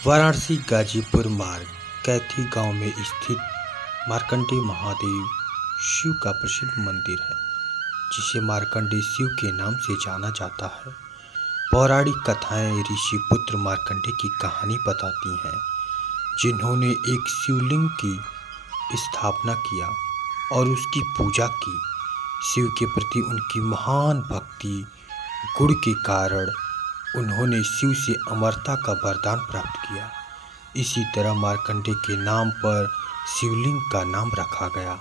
वाराणसी गाजीपुर मार्ग कैथी गांव में स्थित मार्कंडेय महादेव शिव का प्रसिद्ध मंदिर है, जिसे मार्कंडेय शिव के नाम से जाना जाता है। पौराणिक कथाएं ऋषि पुत्र मार्कंडेय की कहानी बताती हैं, जिन्होंने एक शिवलिंग की स्थापना किया और उसकी पूजा की। शिव के प्रति उनकी महान भक्ति गुण के कारण उन्होंने शिव से अमरता का वरदान प्राप्त किया। इसी तरह मार्कंडेय के नाम पर शिवलिंग का नाम रखा गया।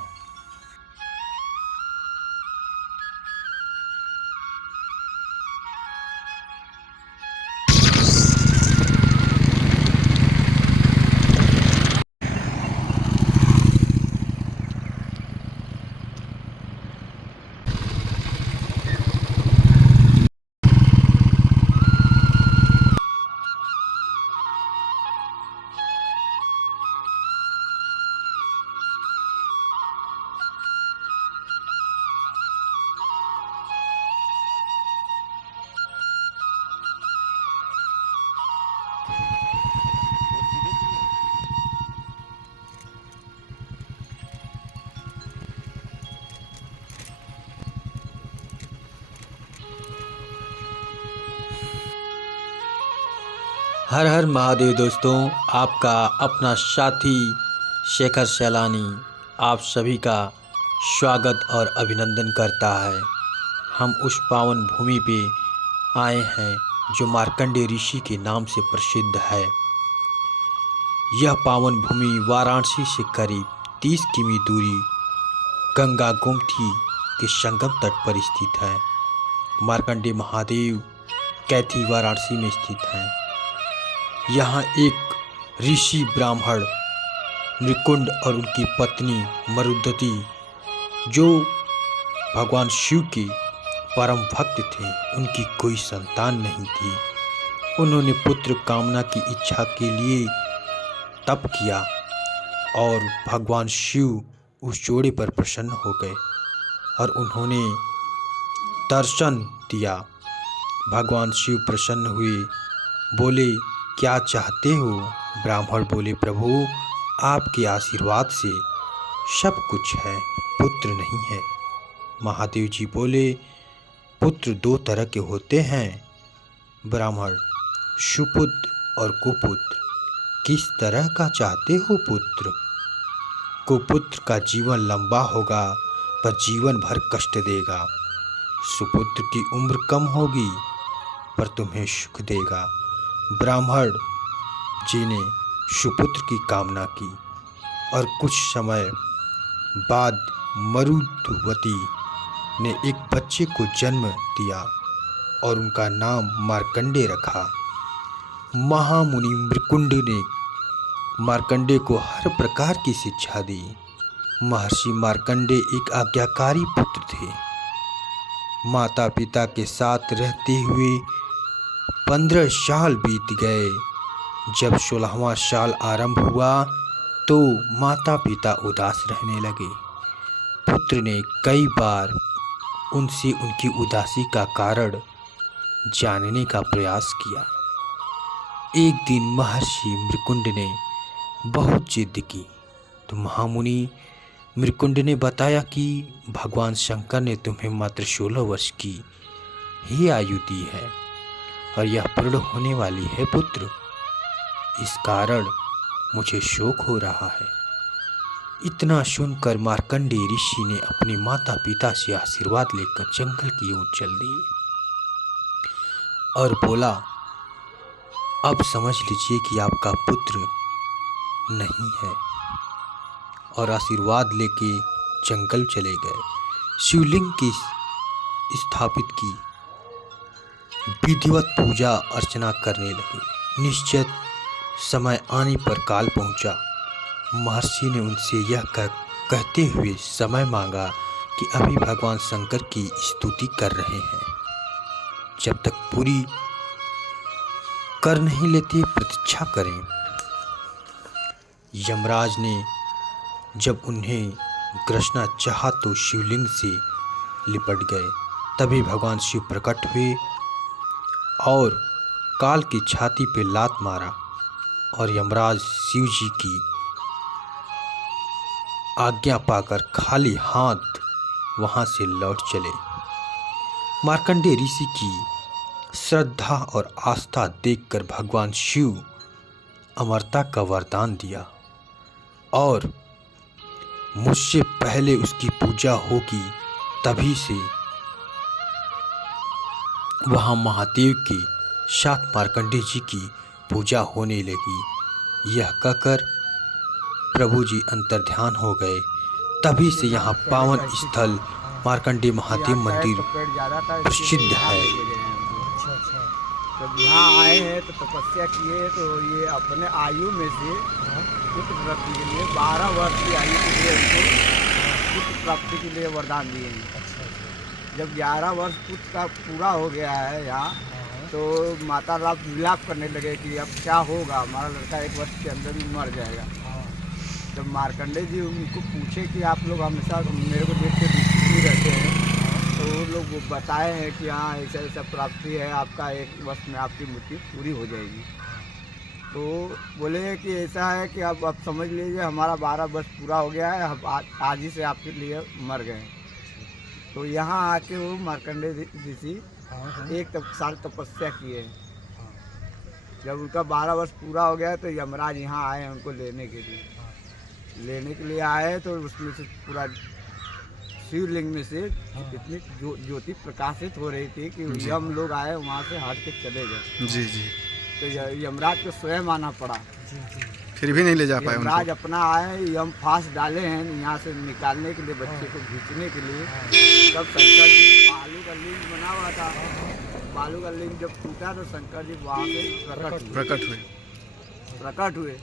हर हर महादेव दोस्तों, आपका अपना साथी शेखर सैलानी आप सभी का स्वागत और अभिनंदन करता है। हम उस पावन भूमि पे आए हैं जो मार्कंडेय ऋषि के नाम से प्रसिद्ध है। यह पावन भूमि वाराणसी से करीब 30 किमी दूरी गंगा गोमती के संगम तट पर स्थित है। मार्कंडेय महादेव कैथी वाराणसी में स्थित है। यहाँ एक ऋषि ब्राह्मण मृकुंड और उनकी पत्नी मरुदती, जो भगवान शिव के परम भक्त थे, उनकी कोई संतान नहीं थी। उन्होंने पुत्र कामना की इच्छा के लिए तप किया और भगवान शिव उस जोड़े पर प्रसन्न हो गए और उन्होंने दर्शन दिया। भगवान शिव प्रसन्न हुए, बोले, क्या चाहते हो? ब्राह्मण बोले, प्रभु आपके आशीर्वाद से सब कुछ है, पुत्र नहीं है। महादेव जी बोले, पुत्र 2 तरह के होते हैं ब्राह्मण, सुपुत्र और कुपुत्र। किस तरह का चाहते हो पुत्र? कुपुत्र का जीवन लंबा होगा पर जीवन भर कष्ट देगा। सुपुत्र की उम्र कम होगी पर तुम्हें सुख देगा। ब्राह्मण जी ने सुपुत्र की कामना की और कुछ समय बाद मरुदवती ने एक बच्चे को जन्म दिया और उनका नाम मार्कंडेय रखा। महामुनि मृकुंड ने मार्कंडेय को हर प्रकार की शिक्षा दी। महर्षि मार्कंडेय एक आज्ञाकारी पुत्र थे। माता पिता के साथ रहते हुए 15 साल बीत गए। जब 16वां साल आरंभ हुआ तो माता पिता उदास रहने लगे। पुत्र ने कई बार उनसे उनकी उदासी का कारण जानने का प्रयास किया। एक दिन महर्षि मृकुंड ने बहुत जिद की तो महामुनि मृकुंड ने बताया कि भगवान शंकर ने तुम्हें मात्र 16 वर्ष की ही आयु दी है और यह पूर्ण होने वाली है पुत्र। इस कारण मुझे शोक हो रहा है। इतना सुनकर मार्कंडेय ऋषि ने अपने माता पिता से आशीर्वाद लेकर जंगल की ओर चल दिए और बोला, अब समझ लीजिए कि आपका पुत्र नहीं है, और आशीर्वाद लेके जंगल चले गए। शिवलिंग की स्थापित की, विधिवत पूजा अर्चना करने लगे। निश्चित समय आने पर काल पहुंचा। महर्षि ने उनसे यह कहते हुए समय मांगा कि अभी भगवान शंकर की स्तुति कर रहे हैं, जब तक पूरी कर नहीं लेते प्रतीक्षा करें। यमराज ने जब उन्हें ग्रसना चाहा तो शिवलिंग से लिपट गए। तभी भगवान शिव प्रकट हुए और काल की छाती पे लात मारा और यमराज शिव जी की आज्ञा पाकर खाली हाथ वहां से लौट चले। मार्कंडेय ऋषि की श्रद्धा और आस्था देखकर भगवान शिव अमरता का वरदान दिया और मुझसे पहले उसकी पूजा होगी, तभी से वहाँ महादेव के साथ मार्कंडेय जी की पूजा होने लगी। यह कहकर प्रभु जी अंतर्ध्यान हो गए। तभी से यहाँ पावन स्थल मार्कंडेय महादेव मंदिर प्रसिद्ध है। जब यहाँ आए हैं तो तपस्या किए तो ये अपने आयु में से पुत्र प्राप्ति के लिए 12 वर्ष की आयु के लिए उनको पुत्र प्राप्ति के लिए वरदान दिए हैं। जब 11 वर्ष पुत्र का पूरा हो गया है यहाँ, तो माता विलाप करने लगे कि अब क्या होगा, हमारा लड़का 1 वर्ष के अंदर ही मर जाएगा। जब मार्कंडेय जी उनको पूछे कि आप लोग हमेशा मेरे को देख के दुखी रहते हैं, तो वो लोग वो बताए हैं कि हाँ ऐसा ऐसा प्राप्ति है, आपका 1 वर्ष में आपकी मृत्यु पूरी हो जाएगी। तो बोले कि ऐसा है कि अब समझ लीजिए हमारा 12 वर्ष पूरा हो गया है, अब आज ही से आपके लिए मर गए। तो यहाँ आके वो मार्कंडेय ऋषि 1 साल तपस्या किए। जब उनका 12 वर्ष पूरा हो गया तो यमराज यहाँ आए उनको लेने के लिए आए। तो उसमें से पूरा शिवलिंग में से इतनी ज्योति प्रकाशित हो रही थी कि हम लोग आए वहाँ से हट के चले गए। जी। तो यमराज को स्वयं आना पड़ा, फिर भी नहीं ले जा पाए। यमराज अपना आए, यम फांस डाले हैं यहाँ से निकालने के लिए, बच्चे को खींचने के लिए। तब शंकर जी बालू का लिंग बना हुआ था, बालू का लिंग जब टूटा तो शंकर जी वहाँ से प्रकट हुए।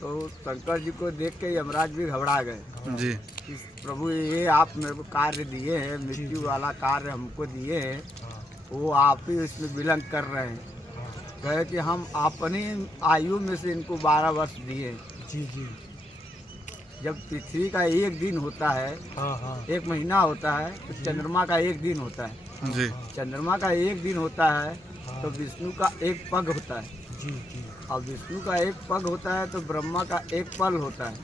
तो शंकर जी को देख के यमराज भी घबरा गए जी। कि प्रभु ये आप मेरे को कार्य दिए हैं, मृत्यु वाला कार्य हमको दिए हैं, वो आप ही इसमें विलंब कर रहे हैं। कहे कि हम अपनी आयु में से इनको 12 वर्ष दिए। जी। जब पृथ्वी का 1 दिन होता है, 1 महीना होता है, तो चंद्रमा का 1 दिन होता है। जी। चंद्रमा का 1 दिन होता है तो विष्णु का 1 पग होता है। और विष्णु का 1 पग होता है तो ब्रह्मा का 1 पल होता है।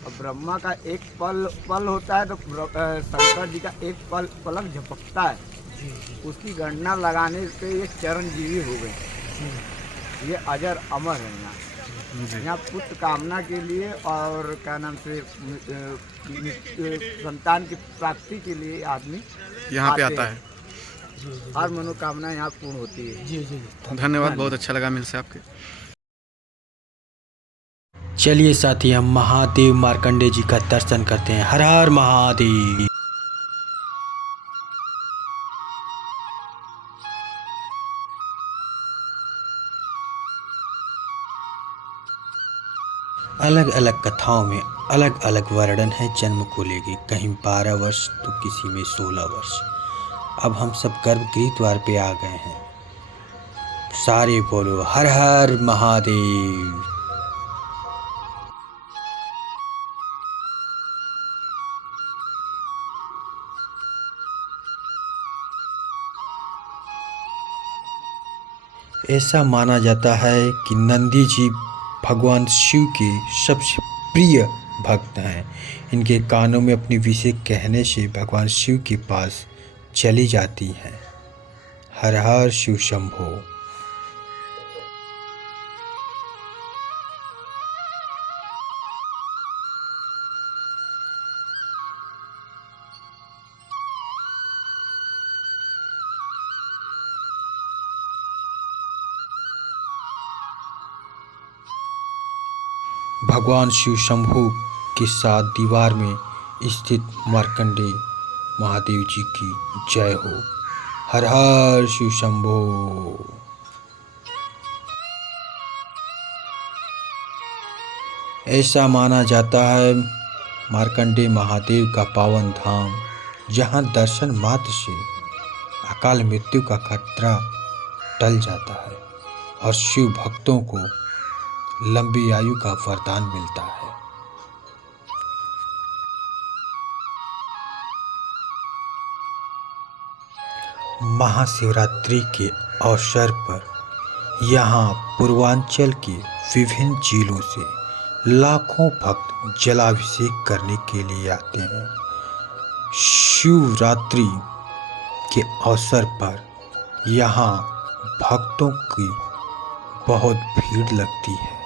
और ब्रह्मा का 1 पल होता है तो शंकर जी का 1 पलक झपकता है। उसकी गणना लगाने से ये चिरंजीवी हो गए, ये अजर अमर है। यहाँ पुत्र कामना के लिए और क्या नाम से संतान की प्राप्ति के लिए आदमी यहाँ पे आता है। हर मनोकामना यहाँ पूर्ण होती है। जी। धन्यवाद, बहुत अच्छा लगा मिलसे आपके। चलिए साथी, हम महादेव मार्कंडेय जी का दर्शन करते हैं। हर हर महादेव। अलग अलग कथाओं में अलग अलग वर्णन है जन्म को लेके। कहीं 12 वर्ष तो किसी में 16 वर्ष। अब हम सब गर्भगृह द्वार पे आ गए हैं। सारे बोलो हर हर महादेव। ऐसा माना जाता है कि नंदी जी भगवान शिव के सबसे प्रिय भक्त हैं। इनके कानों में अपनी विषय कहने से भगवान शिव के पास चली जाती हैं। हर हर शिव शंभो। भगवान शिव शंभु के साथ दीवार में स्थित मार्कंडेय महादेव जी की जय हो। हर हर शिव शंभो। ऐसा माना जाता है मार्कंडेय महादेव का पावन धाम, जहाँ दर्शन मात्र से अकाल मृत्यु का खतरा टल जाता है और शिव भक्तों को लंबी आयु का वरदान मिलता है। महाशिवरात्रि के अवसर पर यहाँ पूर्वांचल के विभिन्न जिलों से लाखों भक्त जलाभिषेक करने के लिए आते हैं। शिवरात्रि के अवसर पर यहाँ भक्तों की बहुत भीड़ लगती है।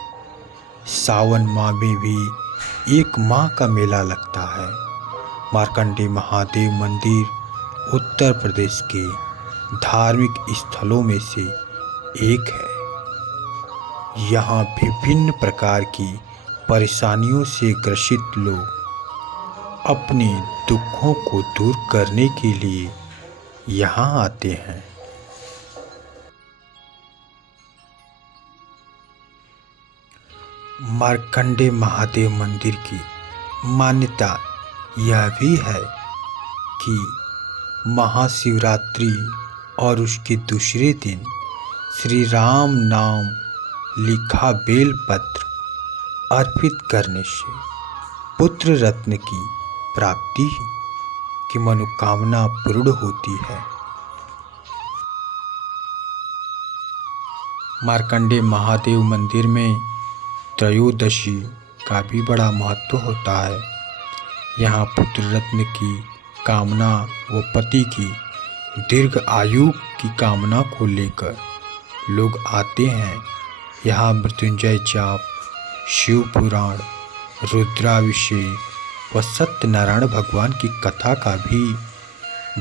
सावन माह में भी एक माह का मेला लगता है। मार्कंडे महादेव मंदिर उत्तर प्रदेश के धार्मिक स्थलों में से एक है। यहाँ विभिन्न प्रकार की परेशानियों से ग्रसित लोग अपने दुखों को दूर करने के लिए यहाँ आते हैं। मार्कंडे महादेव मंदिर की मान्यता यह भी है कि महाशिवरात्रि और उसके दूसरे दिन श्री राम नाम लिखा बेलपत्र अर्पित करने से पुत्र रत्न की प्राप्ति की मनोकामना पूर्ण होती है। मार्कंडे महादेव मंदिर में त्रयोदशी का भी बड़ा महत्व होता है। यहाँ पुत्र रत्न की कामना व पति की दीर्घ आयु की कामना को लेकर लोग आते हैं। यहाँ मृत्युंजय जाप, शिव पुराण, रुद्राभिषेक व सत्यनारायण भगवान की कथा का भी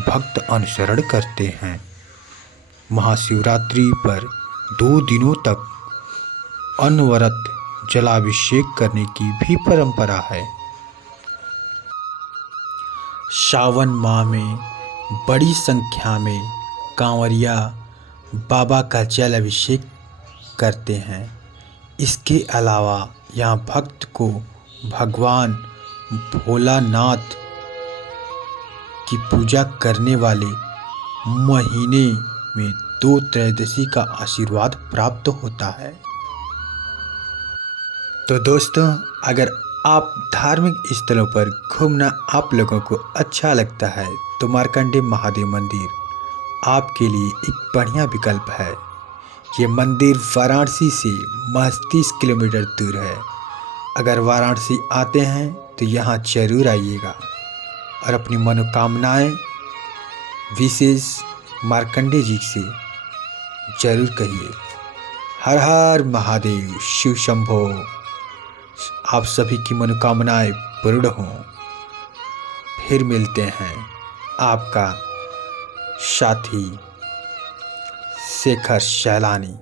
भक्त अनुसरण करते हैं। महाशिवरात्रि पर 2 दिनों तक अनवरत जलाभिषेक करने की भी परंपरा है। सावन माह में बड़ी संख्या में कांवरिया बाबा का जल अभिषेक करते हैं। इसके अलावा यहाँ भक्त को भगवान भोलानाथ की पूजा करने वाले महीने में 2 त्रयोदशी का आशीर्वाद प्राप्त होता है। तो दोस्तों, अगर आप धार्मिक स्थलों पर घूमना आप लोगों को अच्छा लगता है तो मार्कंडे महादेव मंदिर आपके लिए एक बढ़िया विकल्प है। ये मंदिर वाराणसी से महज 30 किलोमीटर दूर है। अगर वाराणसी आते हैं तो यहाँ जरूर आइएगा और अपनी मनोकामनाएं विशेष मार्कंडे जी से जरूर कहिए। हर हर महादेव, शिव शंभो। आप सभी की मनोकामनाएं पूर्ण हों। फिर मिलते हैं। आपका साथी शेखर सैलानी।